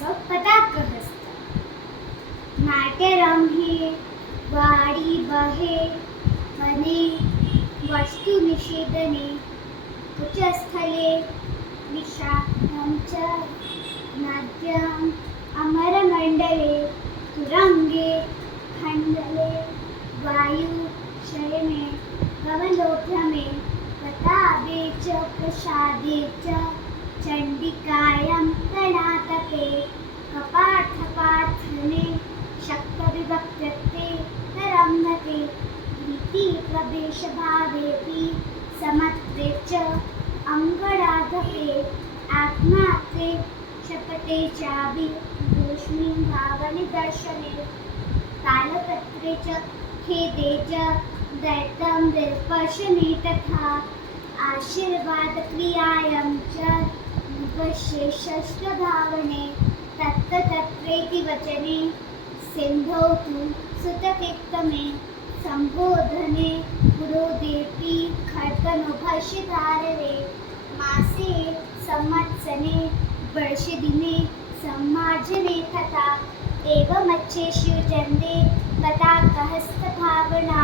नाट्याचं पताकहस्त नाट्यरम्भे वाडी बहे वने वस्तुनिषेधने उच्चस्थले विषादं च नाट्यम् अमरमण्डले तुरङ्गे खण्डले वायुशयने कमलोद्यमे प्रतापे च प्रसादे च चण्डिकायां कर्णाटके कपार्थपार्थने शक्तविभक्त्यते तरम्नते भीतिप्रवेशभावेऽपि समत्वे च अङ्गराधके आत्मात्रे शपथे चाभिभूष्मिं भावनिदर्शने तालपत्रे च खेदे च दैत्यं विस्पर्शने तथा आशीर्वादक्रियायां च विशेषष्टभावने तत्तत्रेति वचने सिन्धौ तु सुततिक्तमे सम्बोधने पुरोदेपि खड्गनो भाष्यधारणे मासे संवत्सरे वर्षदिने सम्मार्जने तथा एवमच्छेषु चन्दे पताकहस्तभावना